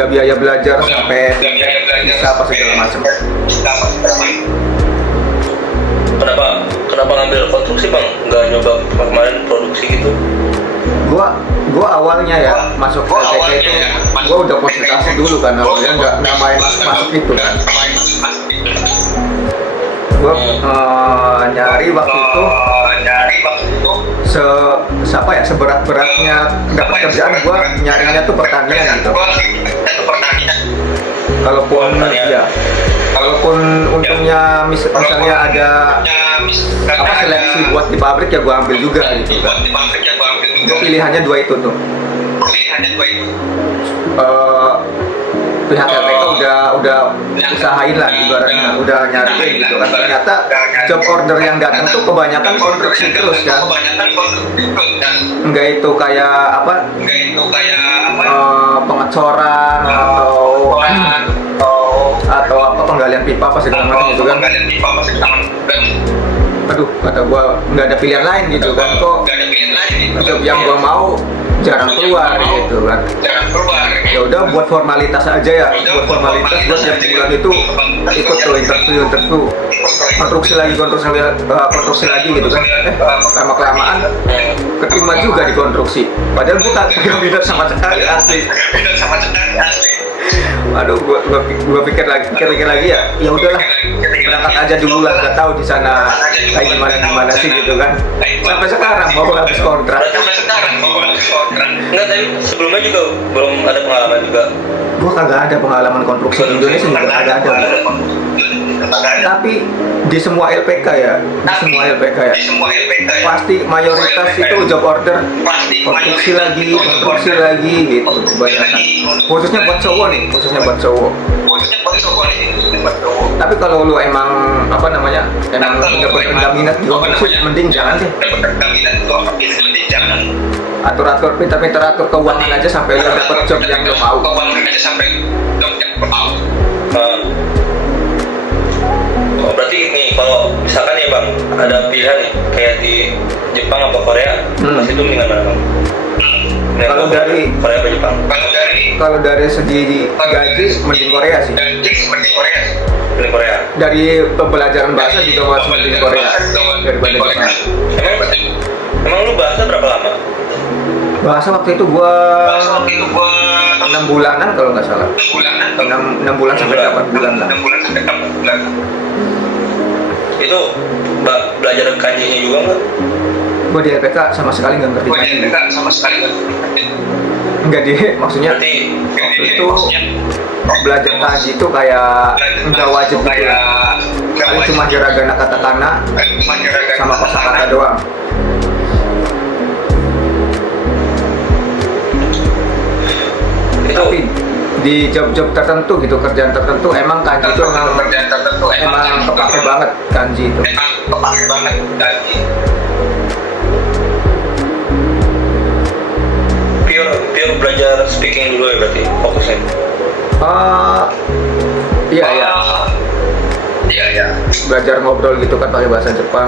udah biaya belajar sampai bisa apa segala macam. Kenapa ngambil konstruksi bang? Nggak nyoba kemarin produksi gitu? Gua awalnya ya masuk LPK itu gua udah konsultasi dulu kan, awalnya nggak main masuk itu kan. Gua nyari waktu itu seberat-beratnya dapat kerjaan, gua nyarinya tuh pertanian gitu. Kalaupun untungnya misalnya ada seleksi buat di pabrik ya gua ambil juga gitu kan. Pilihannya dua itu tuh. Pihak LPK udah usahain lah ibaratnya, udah nyariin gitu kan. Ternyata job order yang datang tuh kebanyakan konstruksi terus kan. Enggak itu kayak pengecoran atau apa penggalian pipa apa segala macam gitu kan. Aduh, kata gua nggak ada pilihan lain gitu kan, kok job yang gua mau jarang keluar gitu kan. Ya udah buat formalitas aja ya, buat formalitas gua setiap bulan itu ikut tuh interview konstruksi lagi gitu kan. Lama kelamaan keterima juga di konstruksi, padahal gua tak minat sama sekali asli. Aduh, gua pikir lagi ya udahlah, berangkat aja dulu lah, nggak tahu di sana kayak gimana sih gitu kan. Sampai sekarang mau habis kontrak. Enggak, tapi sebelumnya juga belum ada pengalaman juga. Gua kagak ada pengalaman konstruksi di Indonesia, juga kagak ada. Tapi di semua LPK ya, pasti mayoritas itu job order konstruksi lagi gitu kebanyakan. Khususnya buat cowok. Tapi kalau lu emang udah minat di konstruksi, mending jangan deh. Atur pintar-pintar atur keuangan aja sampai lu dapet job yang lu mau. Berarti nih kalau misalkan ya bang ada pilihan nih kayak di Jepang apa Korea, masih itu mendingan mana bang? Kalau dari Korea apa Jepang? Kalau dari segi gaji mending Korea sih. Mending Korea. Dari pembelajaran bahasa juga masih mending Korea daripada Jepang. Emang lu bahasa berapa lama? Bahasa waktu itu gua 6 bulanan kalau nggak salah. 6 bulan sampai 8 bulan lah. Itu belajar kanjinya juga nggak? Gua di LPK sama sekali nggak ngerti kanji. Enggak maksudnya waktu itu belajar kanji itu kayak nggak wajib gitu ya. Paling cuma hiragana, katakana sama kosakata doang. Tapi di job-job tertentu gitu, kerjaan tertentu emang kanji itu emang kepake banget kanji itu. Pure belajar speaking dulu ya berarti fokusnya. Iya. Belajar ngobrol gitu kan pakai bahasa Jepang.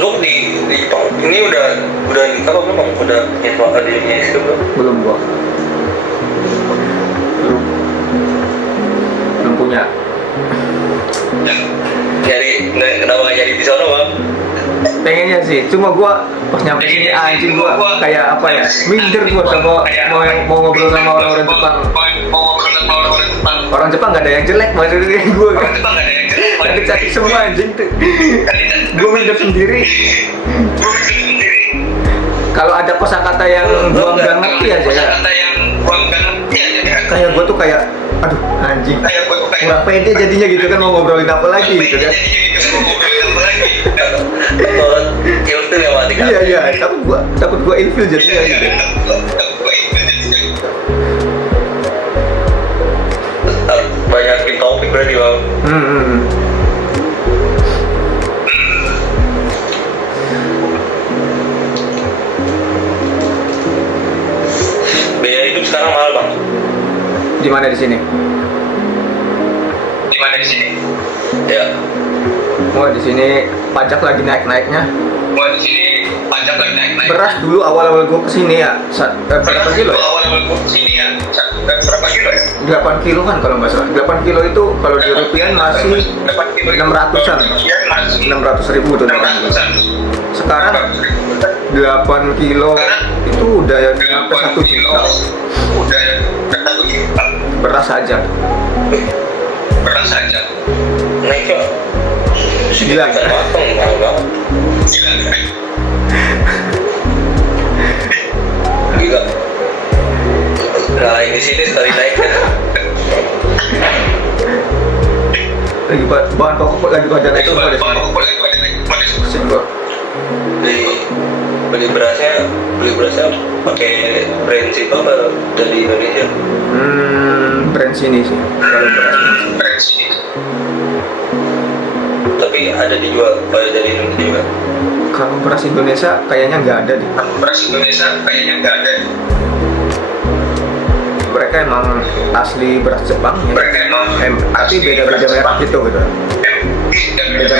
Lu di Jepang ini udah nikah apa belum? Udah punya istri belum? Belum gua. Belum punya. Kenapa nggak jadi di sana bang? Pengennya sih, cuma gua pas nyampe sini anjing gua kayak apa ya, minder gua sama mau ngobrol sama orang Jepang. Orang Jepang nggak ada yang jelek maksudnya gua kan. Cantik semua anjing tuh. Gua minder sendiri. Kalau ada kosakata yang gua nggak ngerti aja ya. Kayak gua tuh kayak, aduh anjing, kurang pede jadinya gitu kan, mau ngobrolin apa lagi gitu kan. Ilfil ya mati kan? Iya, takut gua ilfil jadinya gitu. Banyak topik berarti bang. Biaya hidup sekarang mahal bang. Di mana di sini? Ya. Wah, di sini pajak lagi naik-naiknya. pajak lagi naik. Beras dulu awal-awal gue kesini ya, berapa kilo ya? Awal-awal gue kesini ya, berapa kilo ya? 8 kilo kan kalau nggak salah. 8 kilo itu kalau di rupiah masih 600-an. 600.000 tuh. Sekarang 8 kilo itu udah sampai 1 juta. Beras aja. Naiknya Gila. matang, mahal banget. Gila. Nah, di sini sekali naik ya. Lagi bahan pokok lagi pada naik semua deh. Pusing gua. Beli berasnya pakai brand siapa apa dari Indonesia? Brand sini sih. Kalau beras ini. Tapi ada dijual dari Indonesia juga. Kalau beras Indonesia kayaknya nggak ada deh. Mereka emang asli beras Jepang ya. Tapi beda-beda merek gitu. Beda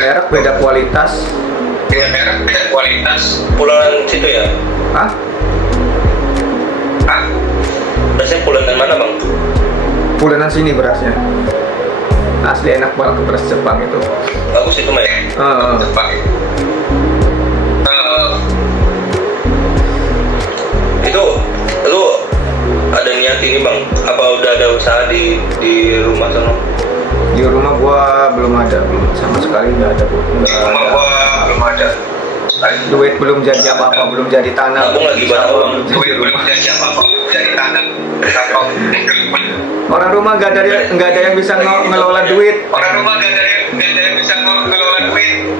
merek, beda kualitas. Pulangan situ ya? Hah? Berasnya pulangan mana bang? Bulanan sini berasnya. Asli enak banget beras Jepang itu. Bagus itu mah ya? Itu lu ada niat ini bang? Apa udah ada usaha di rumah sana? Di rumah gua belum ada, sama sekali nggak ada. Belum ada. Duit belum jadi apa-apa, belum jadi tanah. Nabung lagi barang bang. Orang rumah nggak ada yang bisa ngelola duit.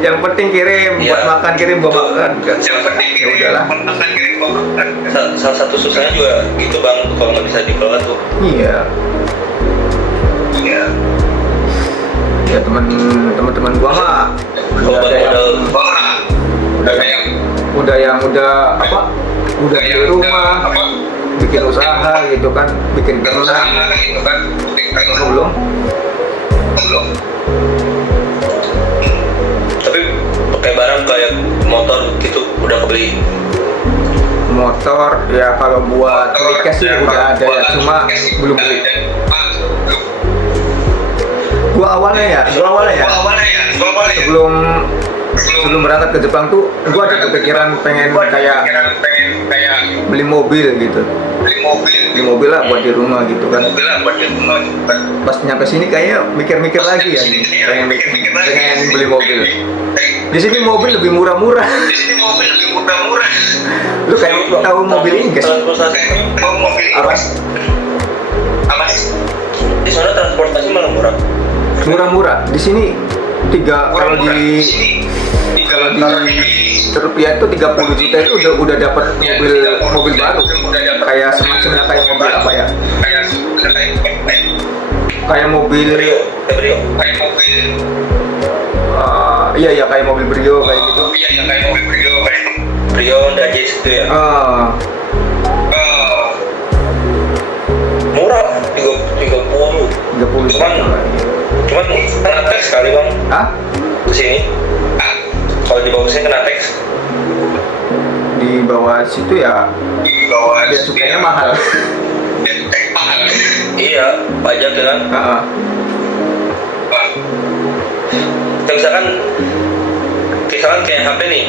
Yang penting kirim buat makan, kirim buat makan. Ya udahlah. Salah satu susahnya juga gitu bang, kalau nggak bisa dikelola tuh. Iya. Ya teman-teman gua mah udah di rumah bikin usaha gitu kan, bikin ternak. Belum. Tapi pakai barang kayak motor gitu udah kebeli. Motor ya kalau buat cash sih udah ada ya, cuma belum beli. Gua awalnya ya sebelum berangkat ke Jepang tuh gua ada kepikiran pengen kayak beli mobil gitu. Beli mobil lah buat di rumah gitu kan. Pas nyampe sini kayaknya mikir-mikir lagi ya nih, pengen beli mobil. Di sini mobil lebih murah-murah. Lu kayak tahu mobil ini guys? Apa? Di sana transportasi malah murah. Murah-murah. Di sini kalau di rupiah itu 30 juta itu udah dapat mobil baru. Kayak semacamnya kayak mobil apa ya? Kayak mobil Brio. Iya kayak mobil Brio kayak gitu. Brio Honda Jazz itu ya. Murah 30. 30 juta. Cuman kena tax sekali bang. Hah? Kesini. Kalau di bawah sini kena tax. Di bawah situ ya. Dia cukainya mahal. Iya, pajak ya kan. Misalkan kayak HP nih,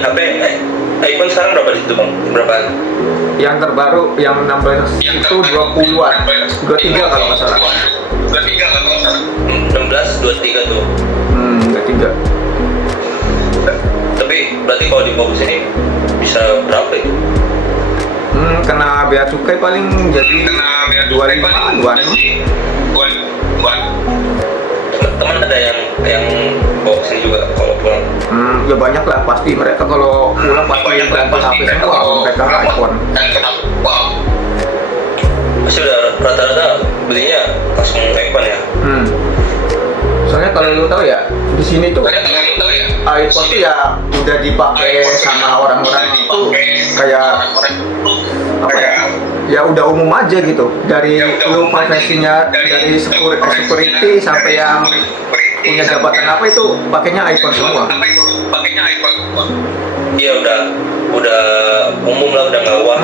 iPhone sekarang berapa di situ bang? Berapa? Yang terbaru yang 16 itu 20-an. 23 kalau nggak salah. 16, 23 tuh. 23. Tapi berarti kalau di bawah sini bisa berapa itu? Kena bea cukai paling jadi 25-an. Teman ada yang bawa sini juga kalau pulang. Ya banyak lah pasti mereka kalau pulang pasti ganti HP semua mereka iPhone. Pasti udah rata-rata belinya langsung iPhone ya. Soalnya kalau lu tahu ya di sini tuh iPhone tuh ya udah dipakai sama orang-orang itu kayak apa ya udah umum aja gitu, dari lu profesinya dari security sampai yang punya jabatan apa itu pakainya iPhone semua. Iya udah umum lah, udah ngawah.